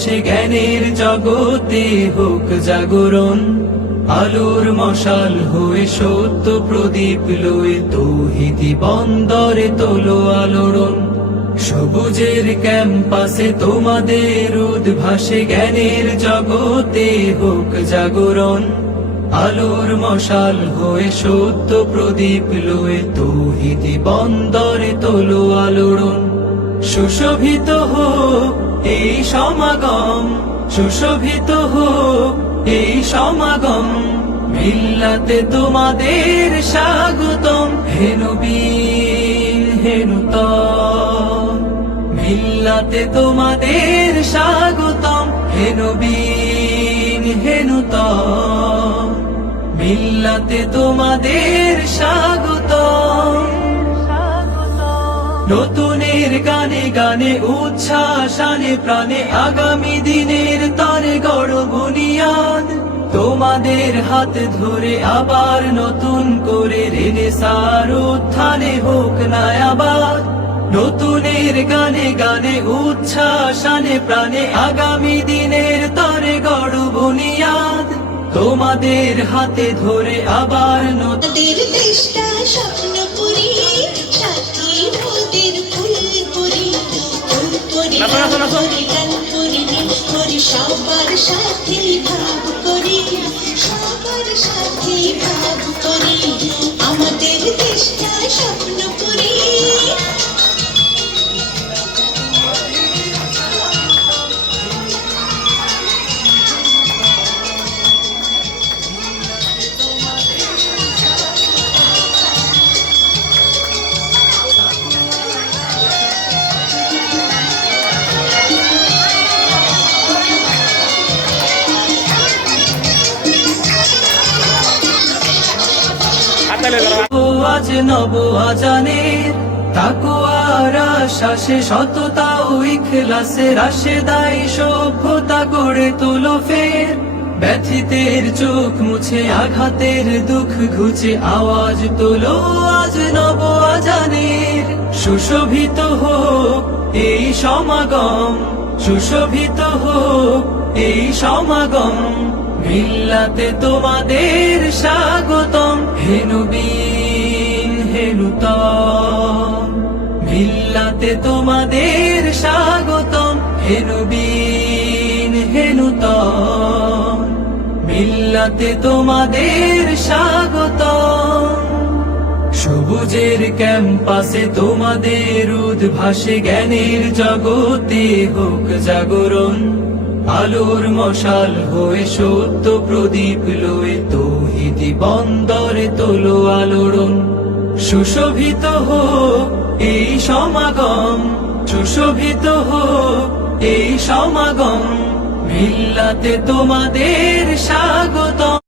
ভাসে জ্ঞানের জগতে হোক জাগরণ, আলোর মশাল হয়ে সত্য প্রদীপ লয়ে তৌহিদি বন্দরে তোলো আলোড়ন। সবুজের ক্যাম্পাসে তোমাদের উদ্ভাসে জ্ঞানের জগতে হোক জাগরণ, আলোর মশাল হয়ে সত্য প্রদীপ লয়ে তৌহিদি বন্দরে তোলো আলোড়ন। সুশোভিত হোক এই সমাগম, সুশোভিত হোক এই সমাগম, মিল্লাতে তোমাদের স্বাগতম। হে নবী হে নূতন, মিল্লাতে তোমাদের স্বাগতম। হে নবী হে নূতন, মিল্লাতে তোমাদের স্বাগতম। নতুনের গানে গানে উচ্ছ্বাস আনে প্রাণে, আগামী দিনের তরে গড় বুনিয়াদ। তোমাদের হাত ধরে আবার নতুন করে রেনেসাঁর উত্থানে হোক না আবার। নতুনের গানে গানে উচ্ছ্বাস আনে প্রাণে, আগামী দিনের তরে গড় বুনিয়াদ। তোমাদের হাতে ধরে আবার নতুন দেশটা স্বপ্নপুরী, সাথী মোদের ফুলপুরী, ফুলপুরী করি সবার সাথে ভাব করি, সবার সাথে ভাব করি। আমাদের দেশটা স্বপ্নপুরী। আজ নব আজানের তাকওয়ার আশ্বাসে, সততা ও ইখলাসের আশেদায় সভ্যতা গড়ে তোলো ফের। ব্যথিতের চোখ মুছে আঘাতের দুঃখ ঘুচে আওয়াজ তোলো আজ নব আজানের। সুশোভিত হোক এই সমাগম, সুশোভিত হোক এই সমাগম, মিল্লাতে তোমাদের স্বাগতম। হে নবী হে নূতন, মিল্লাতে তোমাদের স্বাগতম। হে নবী হে নূতন, মিল্লাতে তোমাদের স্বাগতম। সবুজের ক্যাম্পাসে তোমাদের উদ্ভাসে জ্ঞানের জগতে হোক জাগরণ, আলোর মশাল হয়ে সত্য প্রদীপ লয়ে তৌহিদি বন্দরে তোলো আলোড়ন। সুশোভিত হোক এই সমাগম, সুশোভিত হোক এই সমাগম, মিল্লাতে তোমাদের স্বাগতম।